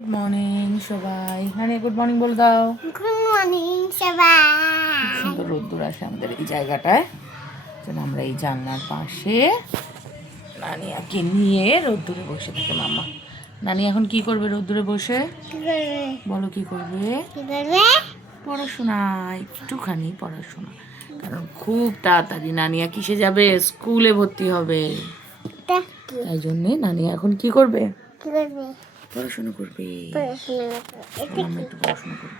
Good morning সবাই। মানে good morning বলে দাও। গুড মর্নিং সবাই। সুন্দর রোদ্দুর আসে আমাদের এই জায়গাটায়। যেন আমরা এই জানলার পাশে নানিয়াকে নিয়ে রোদ্দুরে বসে থাকে। মাম্মা নানি এখন কি করবে রোদ্দুরে বসে? বলো কি করবে? পড়াশোনা একটুখানি পড়াশোনা। কারণ খুব তাড়াতাড়ি নানিয়া কিসে যাবে? স্কুলে ভর্তি হবে। তাই জন্যে নানিয়া এখন কি করবে? কি করবে? পড়াশোনা করবে। পড়াশোনা আমরা একটু পড়াশোনা করব।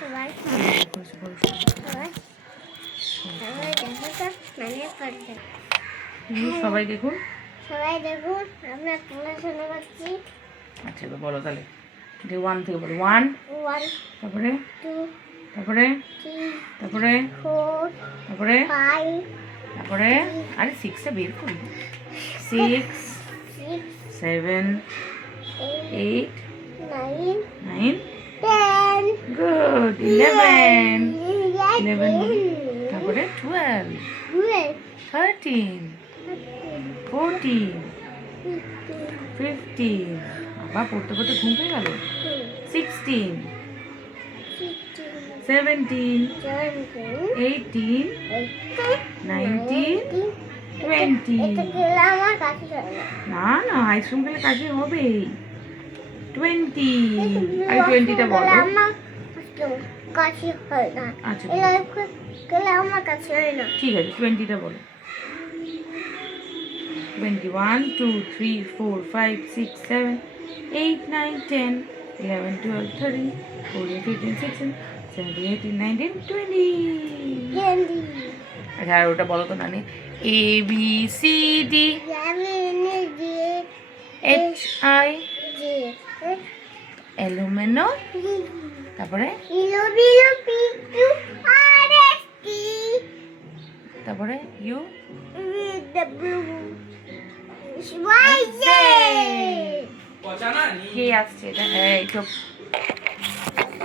সবাই পড়াশোনা করছি। সবাই দেখুন। সবাই দেখুন আমরা পড়াশোনা করছি। আচ্ছা বলো তাহলে। যে ওয়ান থেকে বলো ওয়ান তারপরে? তারপরে? তারপরে? তারপরে? তারপরে? আরে সিক্সে বের করি। Six seven eight nine good eleven eleven তারপরে টুয়েলভ থার্টিন ফোরটিন ফিফটিন আবার পড়তে পড়তে ঘুম পেয়ে গেল? Sixteen seventeen eighteen nineteen twenty না। না আইসক্রিম খেলে কাশি হবেই। টোয়েন্টি আর টোয়েন্টিটা বলো। কাছে আচ্ছা ঠিক আছে। টোয়েন্টিটা বলো। Twenty one two three four five six seven eight nine ten eleven twelve thirteen fourteen fifteen sixteen seventeen eighteen nineteen twenty আচ্ছা আর ওটা বলো তো নানি। A B C D H I L M N O তারপরে? তারপরে? You কে আসছে এটা? এই চুপ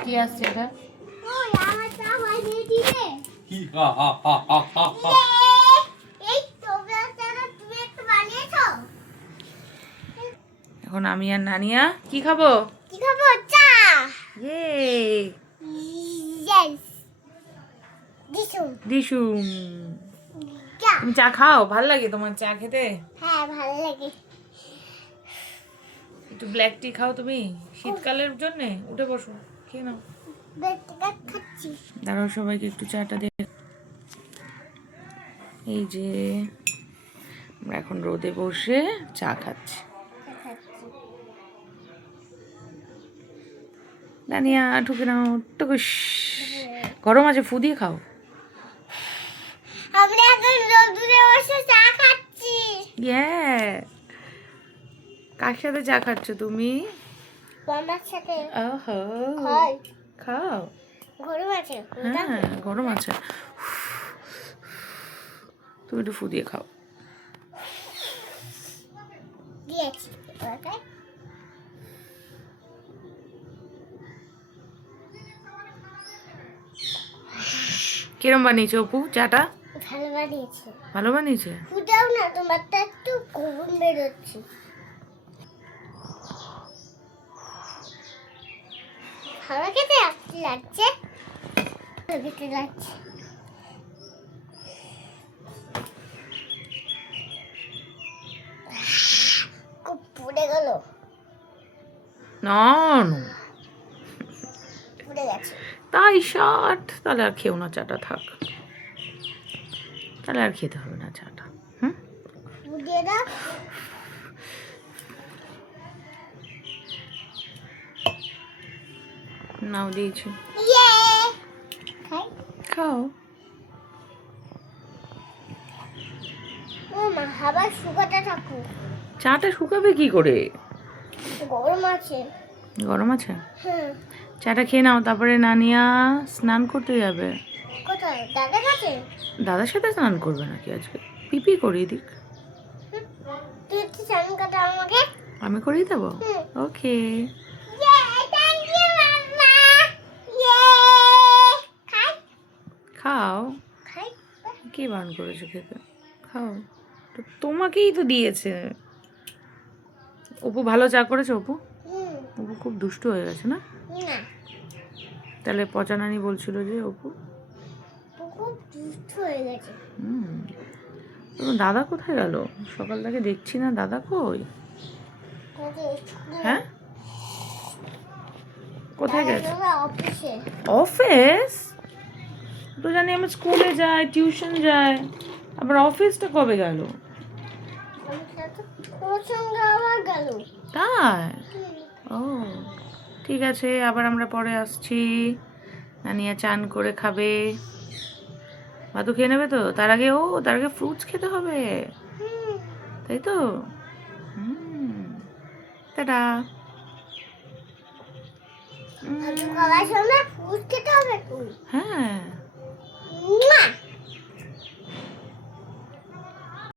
কে আসছে এটা? ওই আমার চা বানিয়ে দিলে? হা হা হা হা হা হা। এই তো বেচারা তুমি একটু বানিয়েছো? এখন আমি আর নানিয়া কি খাব? কি খাব? চা। ইয়ে ইয়েস দিছু দিশুম চা তুমি চা খাও ভালো লাগে তোমার চা খেতে? হ্যাঁ ভালো লাগে। একটু ব্ল্যাক টি খাও তুমি শীতকালের জন্য উঠে বসো খেয়ে নাও। দাঁড়াও সবাইকে একটু চাটা দে। এই যে আমরা এখন রোদে বসে চা খাচ্ছি। নানিয়া ঢুকে নাও টুকুস। গরম আছে ফু দিয়ে খাও। আমরা এখন রোদুরে বসে চা খাচ্ছি। কার সাথে চা খাচ্ছ তুমি? মামার সাথে। ওহো। খাও। গরম আছে হ্যাঁ গরম আছে তুমি একটু ফু দিয়ে খাও। দিয়েছি ওকে কিরম বানিয়েছে অপু চাটা? ভালো বানিয়েছে। ভালো বানিয়েছে? ফুটাও না তোমারটা একটু গরম বেরোচ্ছে। ভালো খেতে লাগছে? ভালো খেতে লাগছে। খুব পুড়ে গেল। না না। পুড়ে গেছে। তাই ষাট তাহলে আর খেও না চাটা থাক। তাহলে আর খেতে হবে না চাটা। হুম? নাও দিয়েছি। খাও। চাটা শুকাবে কি করে? গরম আছে? গরম আছে হ্যাঁ। চাটা খেয়ে নাও তারপরে নানিয়া স্নান করতে যাবে। দাদার সাথে স্নান করবে নাকি আজকে? পিপি করিয়ে দিক। আমি করিয়ে দেবো? ওকে। খাও। কে বারণ করেছ খেতে? খাও। তো তোমাকেই তো দিয়েছে। অপু ভালো চা করেছে অপু? অপু খুব দুষ্ট হয়ে গেছে না। তাহলে পচানানি বলছিল যে অপু হয়ে গেছে। হুম। দাদা কোথায় গেল? সকাল থেকে দেখছি না দাদা কই? হ্যাঁ? কোথায় গেছে? অফিসে। অফিস? তো জানি আমি স্কুলে যাই টিউশন যাই। আবার অফিসটা কবে গেল? তাই? ও ঠিক আছে আবার আমরা পরে আসছি। নানিয়া চান করে খাবে। ভাতু খেয়ে নেবে তো? তার আগে ও তার আগে ফ্রুটস খেতে হবে। তাই তো? টাটা। হ্যাঁ।